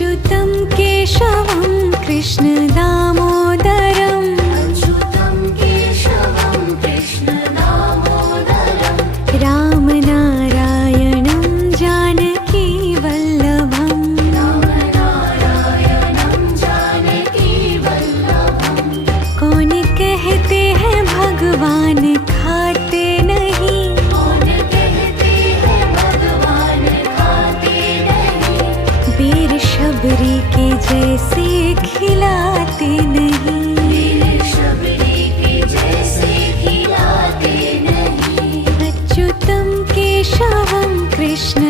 अच्युतं केशवं कृष्ण दामोदरम् अच्युतं केशवं कृष्ण दामोदरं रामनारायणं जानकी वल्लभम् रामनारायणं जानकी वल्लभं कौन कहते हैं भगवान खाते नहीं कौन कहते हैं भगवान खाते नहीं बेर शबरी के जैसे खिलाते नहीं वीर शबरी के जैसे खिलाते नहीं अच्युतं केशवं कृष्ण